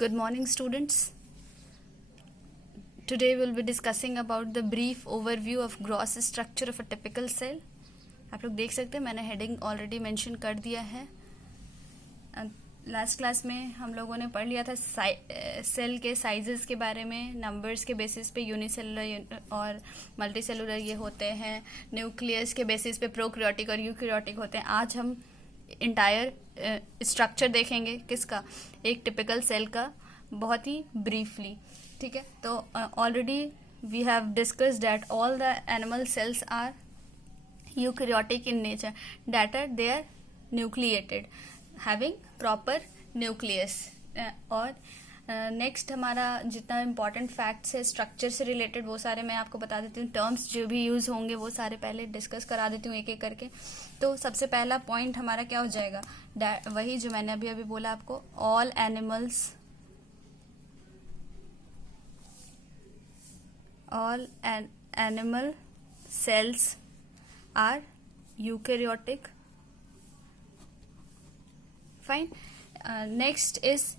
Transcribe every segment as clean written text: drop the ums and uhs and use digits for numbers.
Good morning, students. Today we'll be discussing about the brief overview of gross structure of a typical cell. आप लोग देख सकते हैं मैंने हेडिंग ऑलरेडी मेंशन कर दिया है. लास्ट क्लास में हम लोगों ने पढ़ लिया था सेल के साइजेस के बारे में. नंबर्स के बेसिस पे यूनिसेलुलर और मल्टीसेलुलर ये होते हैं. न्यूक्लियस के बेसिस पे प्रोकैरियोटिक और यूकैरियोटिक होते हैं. आज हम इंटायर स्ट्रक्चर देखेंगे किसका, एक टिपिकल सेल का, बहुत ही ब्रीफली. ठीक है, तो already we have discussed that all the animal cells are eukaryotic in nature, that are they are nucleated having proper nucleus. और नेक्स्ट हमारा जितना इम्पॉर्टेंट फैक्ट्स है स्ट्रक्चर से रिलेटेड वो सारे मैं आपको बता देती हूँ. टर्म्स जो भी यूज होंगे वो सारे पहले डिस्कस करा देती हूँ एक एक करके. तो सबसे पहला पॉइंट हमारा क्या हो जाएगा, वही जो मैंने अभी बोला आपको, all animal cells are eukaryotic. Fine. Next is,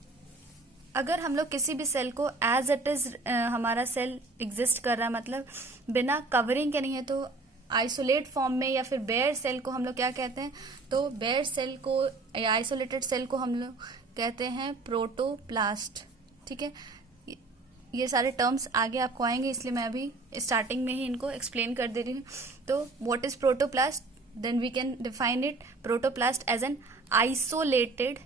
अगर हम लोग किसी भी सेल को एज इट इज हमारा सेल एग्जिस्ट कर रहा है, मतलब बिना कवरिंग के नहीं है, तो आइसोलेट फॉर्म में या फिर बेयर सेल को हम लोग क्या कहते हैं, तो बेयर सेल को या आइसोलेटेड सेल को हम लोग कहते हैं प्रोटोप्लास्ट. ठीक है, ये सारे टर्म्स आगे आपको आएंगे, इसलिए मैं अभी स्टार्टिंग में ही इनको एक्सप्लेन कर दे रही हूँ. तो what is protoplast, then we can define it, protoplast as an isolated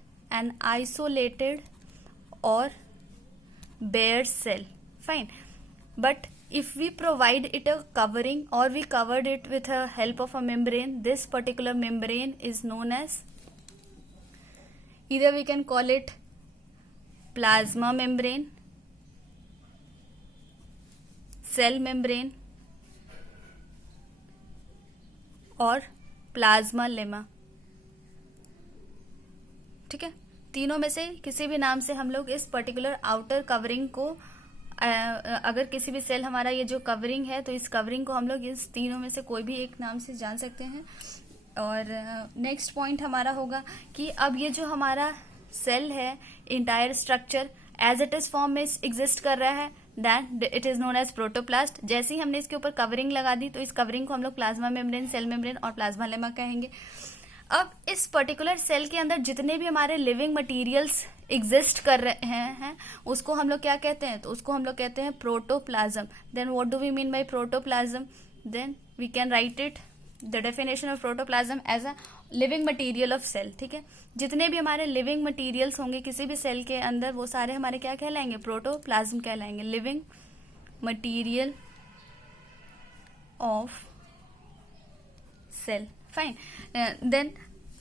or bare cell. Fine. But if we provide it a covering or we covered it with the help of a membrane, this particular membrane is known as, either we can call it plasma membrane, cell membrane और plasma lemma. ठीक है, तीनों में से किसी भी नाम से हम लोग इस पर्टिकुलर आउटर कवरिंग को, अगर किसी भी सेल हमारा ये जो कवरिंग है, तो इस कवरिंग को हम लोग इस तीनों में से कोई भी एक नाम से जान सकते हैं. और नेक्स्ट पॉइंट हमारा होगा कि अब ये जो हमारा सेल है, entire structure as it is form में एग्जिस्ट कर रहा है, that it is known as protoplast. जैसे ही हमने इसके ऊपर कवरिंग लगा दी, तो इस कवरिंग को हम लोग प्लाज्मा मेम्ब्रेन, सेल मेम्ब्रेन और प्लाज्मा लेमा कहेंगे. अब इस पर्टिकुलर सेल के अंदर जितने भी हमारे लिविंग मटेरियल्स एग्जिस्ट कर रहे हैं उसको हम लोग क्या कहते हैं, तो उसको हम लोग कहते हैं protoplasm. Then what do we mean by protoplasm, then we can write it the definition of protoplasm as a living material of cell. ठीक है, जितने भी हमारे लिविंग मटेरियल्स होंगे किसी भी सेल के अंदर, वो सारे हमारे क्या कहलाएंगे, प्रोटोप्लाज्म कहलाएंगे, living material of cell. Fine. Then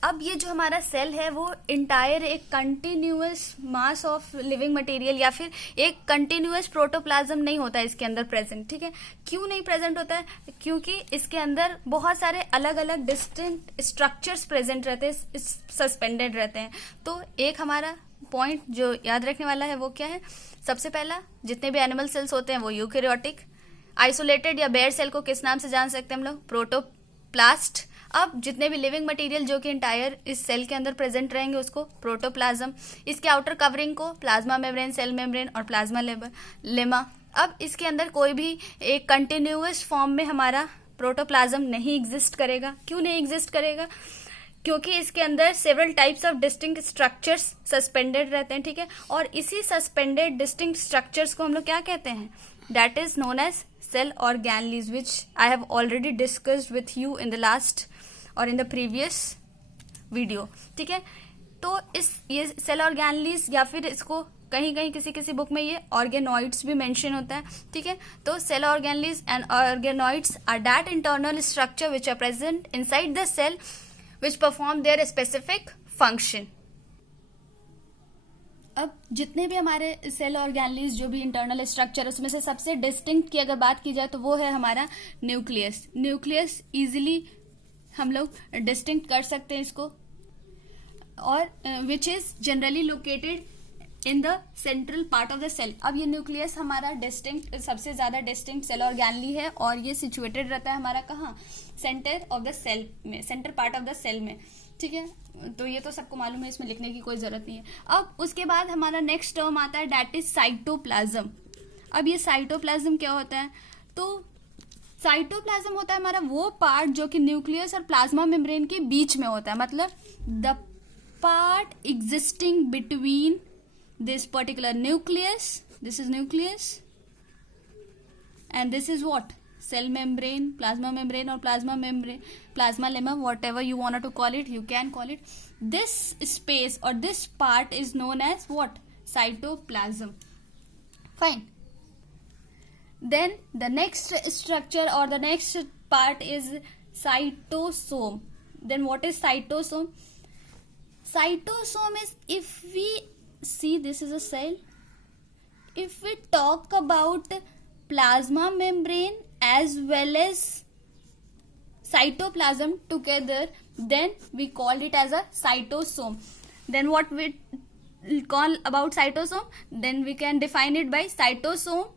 अब ये जो हमारा सेल है वो इंटायर एक continuous mass of living material या फिर एक कंटिन्यूअस प्रोटोप्लाज्म नहीं होता है इसके अंदर प्रेजेंट. ठीक है, क्यों नहीं प्रेजेंट होता है, क्योंकि इसके अंदर बहुत सारे अलग अलग डिस्टिंक्ट स्ट्रक्चर्स प्रेजेंट रहते हैं, सस्पेंडेड रहते हैं. तो एक हमारा पॉइंट जो याद रखने वाला है वो क्या है, सबसे पहला, जितने भी एनिमल सेल्स होते हैं वो यूकैरियोटिक. आइसोलेटेड या बेयर सेल को किस नाम से जान सकते हैं हम लोग, प्रोटोप्लास्ट. अब जितने भी लिविंग मटेरियल जो कि इंटायर इस सेल के अंदर प्रेजेंट रहेंगे उसको प्रोटोप्लाज्म. इसके आउटर कवरिंग को प्लाज्मा मेम्ब्रेन, सेल मेम्ब्रेन और प्लाज्मा लेमा. अब इसके अंदर कोई भी एक कंटिन्यूअस फॉर्म में हमारा प्रोटोप्लाज्म नहीं एग्जिस्ट करेगा. क्यों नहीं एग्जिस्ट करेगा, क्योंकि इसके अंदर several types of distinct structures suspended रहते हैं. ठीक है, और इसी सस्पेंडेड डिस्टिंक्ट स्ट्रक्चर्स को हम लोग क्या कहते हैं, that is known as cell organelles, which I have already discussed with you in the last or in the previous video. ठीक है, तो ये सेल ऑर्गेनलीज या फिर इसको कहीं कहीं किसी बुक में ये ऑर्गेनॉइड्स भी मेंशन होता है. ठीक है, तो cell organelles and organoids are that internal structure which are present inside the cell which perform their specific function. अब जितने भी हमारे सेल ऑर्गेनलीज जो भी इंटरनल स्ट्रक्चर, उसमें से सबसे डिस्टिंक्ट की अगर बात की जाए तो वो है हमारा न्यूक्लियस. न्यूक्लियस इजीली हम लोग डिस्टिंक्ट कर सकते हैं इसको, और which is generally located in the central part of the cell. अब ये न्यूक्लियस हमारा डिस्टिंक्ट, सबसे ज्यादा डिस्टिंक्ट सेल ऑर्गेनली है, और ये सिचुएटेड रहता है हमारा कहाँ, सेंटर ऑफ द सेल में, centre part of the cell में. ठीक है, तो ये तो सबको मालूम है, इसमें लिखने की कोई जरूरत नहीं है। अब उसके बाद हमारा नेक्स्ट टर्म आता है दैट इज साइटोप्लाज्म। अब ये साइटोप्लाज्म क्या होता है? तो साइटोप्लाज्म होता है हमारा वो पार्ट जो कि न्यूक्लियस और प्लाज्मा मेम्ब्रेन के बीच में होता है, मतलब the part existing between this particular nucleus, this is nucleus and this is what, cell membrane, plasma membrane or plasma membrane, plasma lemma, whatever you want to call it, you can call it. This space or this part is known as what? Cytoplasm. Fine. Then the next structure or the next part is cytosome. Then what is cytosome? Cytosome is, if we see this is a cell, if we talk about plasma membrane as well as cytoplasm together, then we call it as a cytosome. Then what we call about cytosome? Then we can define it by cytosome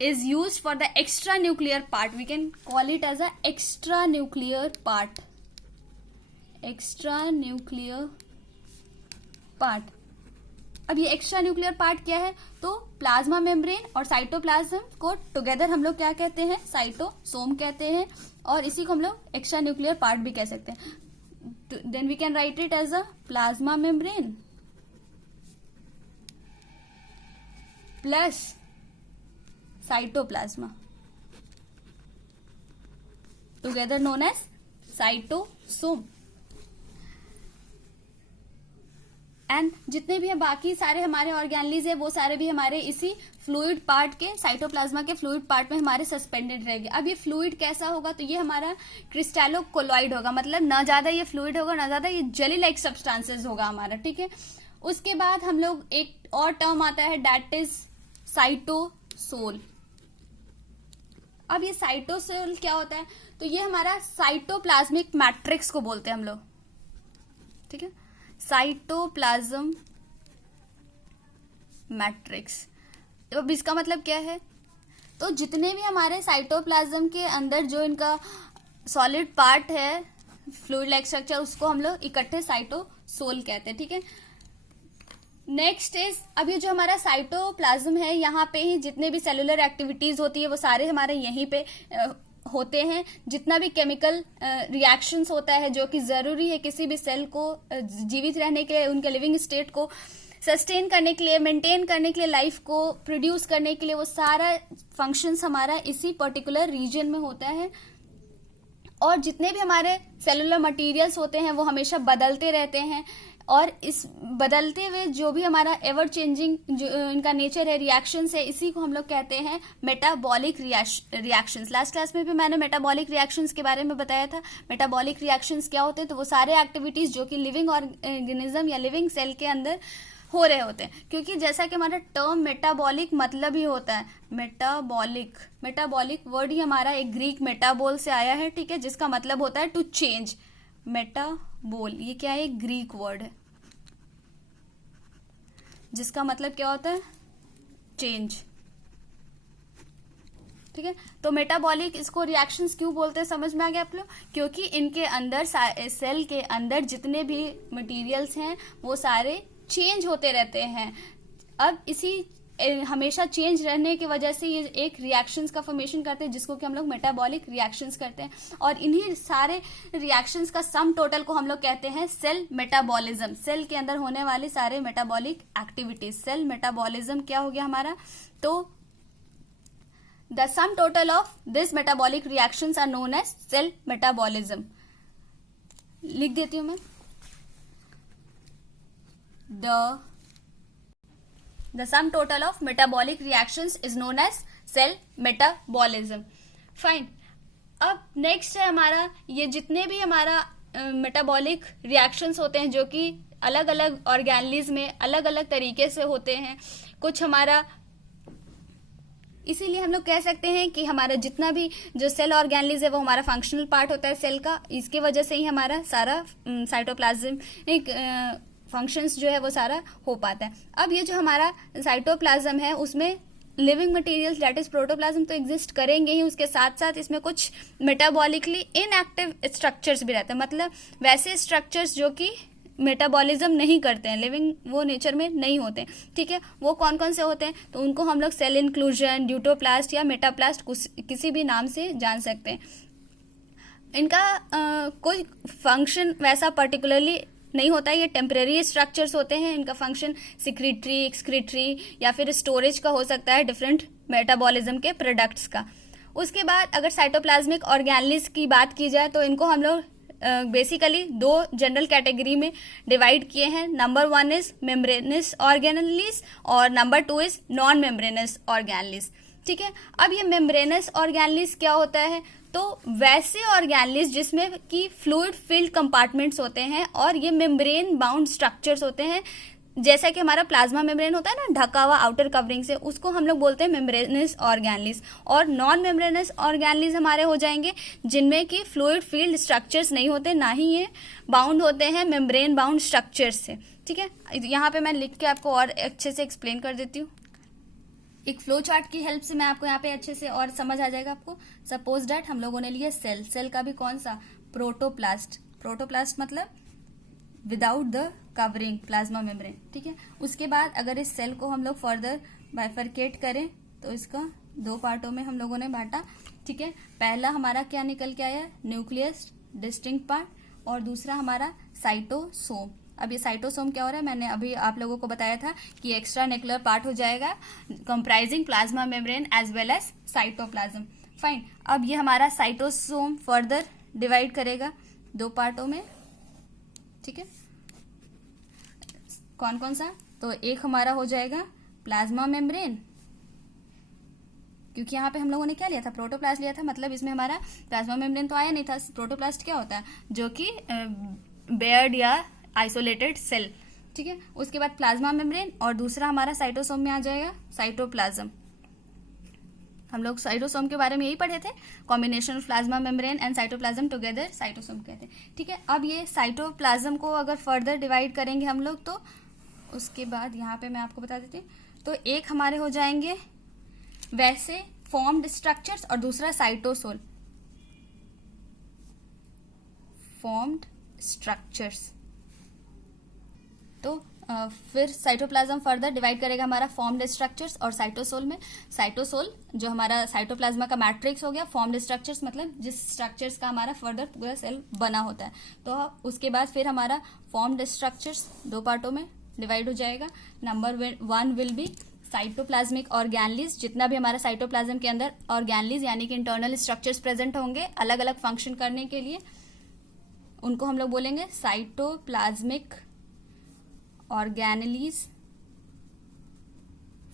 is used for the extranuclear part. We can call it as a extranuclear part. Extranuclear part. अब ये extra nuclear part क्या है? तो plasma membrane और cytoplasm को together हम लोग क्या कहते हैं? साइटोसोम कहते हैं, और इसी को हम लोग एक्स्ट्रा न्यूक्लियर पार्ट भी कह सकते हैं। Then we can write it as a plasma membrane plus cytoplasma together known as cytosome. And जितने भी बाकी सारे हमारे ऑर्गेनलीज है वो सारे भी हमारे इसी फ्लूइड पार्ट के, साइटोप्लाज्मा के फ्लूइड पार्ट में हमारे सस्पेंडेड रहेंगे। अब ये फ्लूइड कैसा होगा? तो ये हमारा क्रिस्टैलोकोलॉइड होगा, मतलब ना ज्यादा ये फ्लूइड होगा ना ज्यादा ये जेली लाइक सब्सटेंसेस होगा हमारा, ठीक है। उसके बाद हम लोग एक और टर्म आता है दैट इज साइटोसोल। अब ये साइटोसोल क्या होता है? तो ये हमारा साइटोप्लाज्मिक मैट्रिक्स को बोलते हैं हम लोग, ठीक है, साइटोप्लाज्म मैट्रिक्स। अब इसका मतलब क्या है? तो जितने भी हमारे साइटोप्लाज्म के अंदर जो इनका सॉलिड पार्ट है, फ्लूइड लाइक स्ट्रक्चर, उसको हम लोग इकट्ठे साइटोसोल कहते हैं, ठीक है। नेक्स्ट इज, अब ये जो हमारा साइटोप्लाज्म है, यहाँ पे ही जितने भी सेलुलर एक्टिविटीज होती है वो सारे हमारे यहीं पे होते हैं। जितना भी केमिकल रिएक्शंस होता है जो कि जरूरी है किसी भी सेल को जीवित रहने के लिए, उनके लिविंग स्टेट को सस्टेन करने के लिए, मेंटेन करने के लिए, लाइफ को प्रोड्यूस करने के लिए, वो सारा फंक्शंस हमारा इसी पर्टिकुलर रीजन में होता है। और जितने भी हमारे सेलुलर मटेरियल्स होते हैं वो हमेशा बदलते रहते हैं, और इस बदलते हुए जो भी हमारा एवर चेंजिंग जो इनका नेचर है, रिएक्शंस है, इसी को हम लोग कहते हैं मेटाबॉलिक रिएक्शंस। लास्ट क्लास में भी मैंने मेटाबॉलिक रिएक्शंस के बारे में बताया था। मेटाबॉलिक रिएक्शंस क्या होते हैं? तो वो सारे एक्टिविटीज जो कि लिविंग ऑर्गेनिज्म या लिविंग सेल के अंदर हो रहे होते हैं। क्योंकि जैसा कि हमारा टर्म मेटाबॉलिक मतलब ही होता है मेटाबॉलिक, मेटाबॉलिक वर्ड ही हमारा एक ग्रीक मेटाबोल से आया है, ठीक है, जिसका मतलब होता है टू चेंज। मेटाबोल ये क्या है? ग्रीक वर्ड है जिसका मतलब क्या होता है? चेंज, ठीक है। तो मेटाबॉलिक इसको रिएक्शंस क्यों बोलते हैं समझ में आ गया आप लोग? क्योंकि इनके अंदर सेल के अंदर जितने भी मटेरियल्स हैं वो सारे चेंज होते रहते हैं। अब इसी हमेशा चेंज रहने की वजह से ये एक रिएक्शंस का फॉर्मेशन करते हैं जिसको कि हम लोग मेटाबॉलिक रिएक्शंस करते हैं, और इन्हीं सारे रिएक्शंस का सम टोटल को हम लोग कहते हैं सेल मेटाबॉलिज्म। सेल के अंदर होने वाले सारे मेटाबॉलिक एक्टिविटीज, सेल मेटाबॉलिज्म क्या हो गया हमारा? तो the sum total of this metabolic reactions are known as cell metabolism. लिख देती हूं मैं, The sum total of metabolic reactions is known as cell metabolism. Fine. अब नेक्स्ट है हमारा, ये जितने भी हमारा मेटाबॉलिक रिएक्शंस होते हैं जो कि अलग अलग ऑर्गेनलीज में अलग अलग तरीके से होते हैं। कुछ हमारा, इसीलिए हम लोग कह सकते हैं कि हमारा जितना भी जो सेल ऑर्गेनलीज है वो हमारा फंक्शनल पार्ट होता है सेल का। इसकी वजह से ही हमारा सारा साइटोप्लाज्मिक फंक्शंस जो है वो सारा हो पाता है। अब ये जो हमारा साइटोप्लाज्म है उसमें living materials that is protoplasm तो एग्जिस्ट करेंगे ही, उसके साथ साथ इसमें कुछ मेटाबॉलिकली इनएक्टिव स्ट्रक्चर्स भी रहते हैं, मतलब वैसे स्ट्रक्चर्स जो कि मेटाबॉलिज्म नहीं करते हैं, लिविंग वो नेचर में नहीं होते हैं, ठीक है। वो कौन कौन से होते हैं, तो उनको हम लोग सेल इंक्लूजन, ड्यूटोप्लास्ट या मेटाप्लास्ट किसी भी नाम से जान सकते हैं। इनका कोई फंक्शन वैसा पर्टिकुलरली नहीं होता है, ये टेम्परेरी स्ट्रक्चर्स होते हैं। इनका फंक्शन सिक्रीटरी, एक्सक्रीटरी या फिर स्टोरेज का हो सकता है डिफरेंट मेटाबॉलिज्म के प्रोडक्ट्स का। उसके बाद अगर साइटोप्लाज्मिक ऑर्गेनेल्स की बात की जाए तो इनको हम लोग बेसिकली दो जनरल कैटेगरी में डिवाइड किए हैं। नंबर 1 इज मेम्ब्रेनस ऑर्गेनेल्स और number 2 is non membranes organelles, ठीक है। अब ये मेम्ब्रेनस ऑर्गेनेल्स क्या होता है, तो वैसे ऑर्गेनेल्स जिसमें कि फ्लूइड फिल्ड कंपार्टमेंट्स होते हैं और ये मेम्ब्रेन बाउंड स्ट्रक्चर्स होते हैं, जैसा कि हमारा प्लाज्मा मेम्ब्रेन होता है ना ढका हुआ आउटर कवरिंग से, उसको हम लोग बोलते हैं मेम्ब्रेनस ऑर्गेनेल्स। और नॉन मेम्ब्रेनस ऑर्गेनेल्स हमारे हो जाएंगे जिनमें कि फ्लूइड फील्ड स्ट्रक्चर्स नहीं होते, ना ही ये बाउंड होते हैं मेम्ब्रेन बाउंड स्ट्रक्चर्स से, ठीक है। यहाँ पे मैं लिख के आपको और अच्छे से एक्सप्लेन कर देती हूँ। एक फ्लो चार्ट की हेल्प से मैं आपको यहाँ पे अच्छे से और समझ आ जाएगा आपको। सपोज डैट हम लोगों ने लिया सेल, सेल का भी कौन सा, प्रोटोप्लास्ट। प्रोटोप्लास्ट मतलब without the covering plasma membrane, ठीक है। उसके बाद अगर इस सेल को हम लोग फर्दर बाइफरकेट करें तो इसका 2 पार्टों में हम लोगों ने बांटा, ठीक है। पहला हमारा क्या निकल के आया, न्यूक्लियस डिस्टिंक्ट पार्ट, और दूसरा हमारा साइटोसोम। अब ये साइटोसोम क्या हो रहा है, मैंने अभी आप लोगों को बताया था कि एक्स्ट्रा न्यूक्लियर पार्ट हो जाएगा comprising plasma membrane as well as cytoplasm. Fine, अब ये हमारा साइटोसोम फर्दर डिवाइड करेगा 2 पार्टों में, ठीक है। कौन कौन सा, तो एक हमारा हो जाएगा प्लाज्मा मेम्ब्रेन, क्योंकि यहाँ पे हम लोगों ने क्या लिया था, प्रोटोप्लास्ट लिया था, मतलब इसमें हमारा प्लाज्मा मेम्ब्रेन तो आया नहीं था। प्रोटोप्लास्ट क्या होता है, जो कि बेयर्ड या आइसोलेटेड सेल, ठीक है। उसके बाद प्लाज्मा मेम्ब्रेन और दूसरा हमारा साइटोसोम में आ जाएगा साइटोप्लाज्म। हम लोग साइटोसोम के बारे में यही पढ़े थे, combination of plasma membrane and cytoplasm together cytosome कहते हैं, ठीक है। अब ये साइटोप्लाज्म को अगर फर्दर डिवाइड करेंगे हम लोग तो उसके बाद यहाँ पे मैं आपको बता देती हूँ, तो एक हमारे हो जाएंगे वैसे फॉर्म्ड स्ट्रक्चर्स और दूसरा साइटोसोल फॉर्म्ड स्ट्रक्चर्स। तो फिर साइटोप्लाज्म फर्दर डिवाइड करेगा हमारा फॉर्म्ड स्ट्रक्चर्स और साइटोसोल में। साइटोसोल जो हमारा साइटोप्लाज्मा का मैट्रिक्स हो गया, फॉर्म्ड स्ट्रक्चर्स मतलब जिस स्ट्रक्चर्स का हमारा फर्दर पूरा सेल बना होता है। तो उसके बाद फिर हमारा फॉर्म्ड स्ट्रक्चर्स 2 पार्टों में डिवाइड हो जाएगा। Number 1 will be cytoplasmic organelles, जितना भी हमारा साइटोप्लाज्म के अंदर ऑर्गेनेल्स यानी कि इंटरनल स्ट्रक्चर्स प्रेजेंट होंगे अलग अलग फंक्शन करने के लिए, उनको हम लोग बोलेंगे cytoplasmic organelles.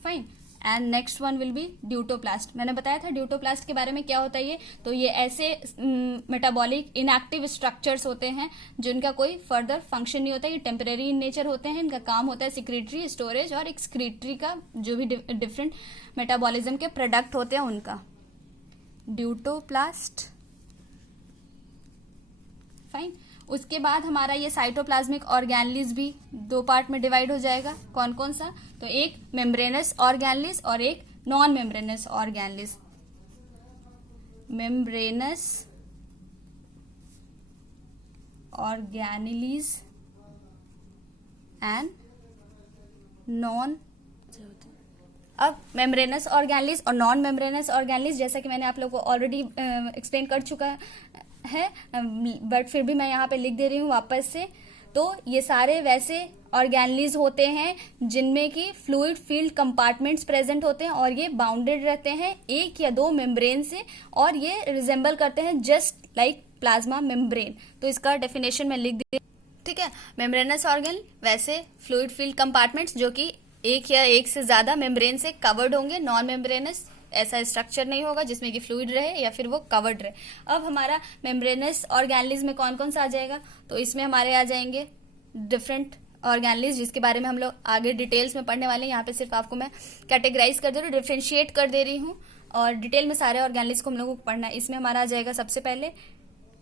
Fine, and next one will be deutoplast. मैंने बताया था ड्यूटोप्लास्ट के बारे में क्या होता है ये, तो ये ऐसे मेटाबॉलिक इनएक्टिव स्ट्रक्चर्स होते हैं जिनका कोई फर्दर फंक्शन नहीं होता, ये टेम्परेरी इन नेचर होते हैं। इनका काम होता है सिक्रीटरी, स्टोरेज और एक्सक्रीटरी का, जो भी डिफरेंट मेटाबॉलिज्म के प्रोडक्ट होते हैं उनका। ड्यूटोप्लास्ट, फाइन। उसके बाद हमारा ये साइटोप्लाज्मिक ऑर्गेनेल्स भी 2 पार्ट में डिवाइड हो जाएगा। कौन कौन सा, तो एक मेम्ब्रेनस ऑर्गेनेल्स और एक non membranes organelles. Membranes organelles and non, अब मेम्ब्रेनस ऑर्गेनेल्स और नॉन मेम्ब्रेनस ऑर्गेनेल्स जैसा कि मैंने आप लोगों को ऑलरेडी एक्सप्लेन कर चुका है, बट फिर भी मैं यहाँ पे लिख दे रही हूँ वापस से। तो ये सारे वैसे ऑर्गेनेल्स होते हैं जिनमें कि फ्लूइड फील्ड कंपार्टमेंट्स प्रेजेंट होते हैं और ये बाउंडेड रहते हैं 1 या 2 मेम्ब्रेन से, और ये रिजेंबल करते हैं जस्ट लाइक प्लाज्मा मेम्ब्रेन। तो इसका डेफिनेशन मैं लिख दी, ठीक है। मेम्ब्रेनस ऑर्गेनेल वैसे फ्लूइड फील्ड कंपार्टमेंट्स जो कि 1 या 1 से ज्यादा मेम्ब्रेन से कवर्ड होंगे। नॉन मेम्ब्रेनस ऐसा स्ट्रक्चर नहीं होगा जिसमें कि फ्लूइड रहे या फिर वो कवर्ड रहे। अब हमारा मेम्ब्रेनस ऑर्गेनेल्स में कौन कौन सा आ जाएगा, तो इसमें हमारे आ जाएंगे डिफरेंट ऑर्गेनेल्स जिसके बारे में हम लोग आगे डिटेल्स में पढ़ने वाले हैं। यहाँ पे सिर्फ आपको मैं कैटेगराइज कर दे रही हूँ, डिफ्रेंशिएट कर दे रही हूँ, और डिटेल में सारे ऑर्गेनेल्स को हम लोगों को पढ़ना है। इसमें हमारा आ जाएगा सबसे पहले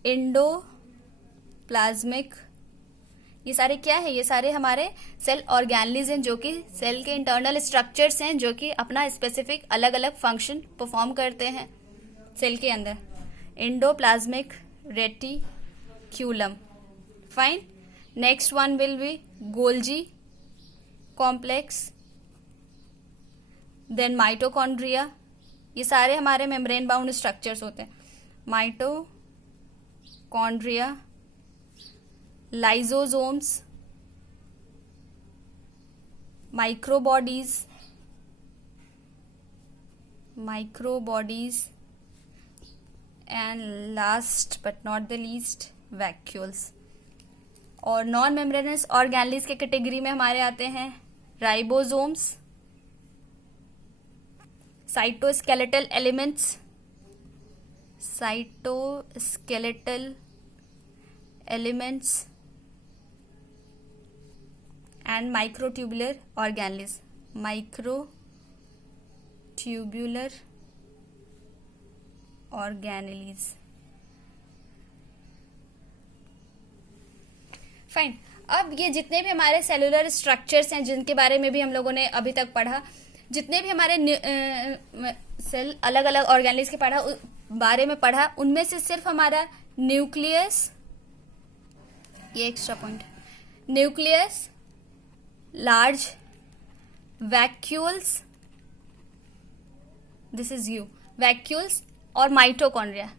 एंडोप्लाज्मिक ये सारे क्या है, ये सारे हमारे सेल ऑर्गेनलीज हैं, जो कि सेल के इंटरनल स्ट्रक्चर्स हैं, जो कि अपना स्पेसिफिक अलग अलग फंक्शन परफॉर्म करते हैं सेल के अंदर. Endoplasmic reticulum. Fine. Next one will be Golgi complex, then mitochondria. ये सारे हमारे मेम्ब्रेन बाउंड स्ट्रक्चर्स होते हैं. Mitochondria, lysosomes, microbodies and last but not the least vacuoles. और नॉन मेम्ब्रेनस ऑर्गेनलीज के कैटेगरी में हमारे आते हैं ribosomes, cytoskeletal elements and microtubular organelles. Fine. अब ये जितने भी हमारे सेलुलर स्ट्रक्चर्स हैं, जिनके बारे में भी हम लोगों ने अभी तक पढ़ा, जितने भी हमारे सेल अलग अलग ऑर्गेनल्स के बारे में पढ़ा, उनमें से सिर्फ हमारा न्यूक्लियस, ये extra point, nucleus, large vacuoles, this is you, vacuoles और माइटोकॉन्ड्रिया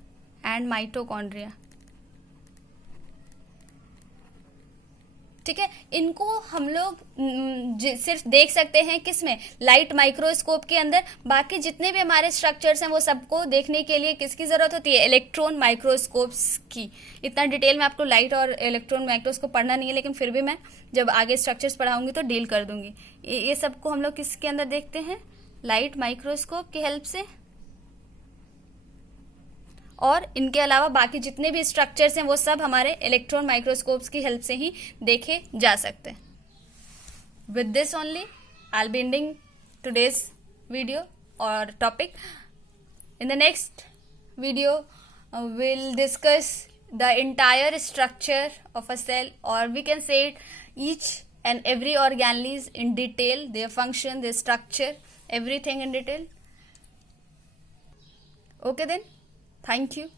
ठीक है. इनको हम लोग सिर्फ देख सकते हैं किसमें, लाइट माइक्रोस्कोप के अंदर. बाकी जितने भी हमारे स्ट्रक्चर्स हैं वो सबको देखने के लिए किसकी जरूरत होती है, इलेक्ट्रॉन माइक्रोस्कोप्स की. इतना डिटेल में आपको लाइट और इलेक्ट्रॉन माइक्रोस्कोप पढ़ना नहीं है, लेकिन फिर भी मैं जब आगे स्ट्रक्चर्स पढ़ाऊंगी तो डील कर दूंगी. ये सबको हम लोग किसके अंदर देखते हैं, लाइट माइक्रोस्कोप की हेल्प से. और इनके अलावा बाकी जितने भी स्ट्रक्चर्स हैं वो सब हमारे इलेक्ट्रॉन माइक्रोस्कोप्स की हेल्प से ही देखे जा सकते हैं. With this only I will be ending today's video और topic. In the next video we'll discuss the entire structure of a cell, or we can say it, each and every organelles in detail, their function, their structure, everything in detail. Okay then. Thank you.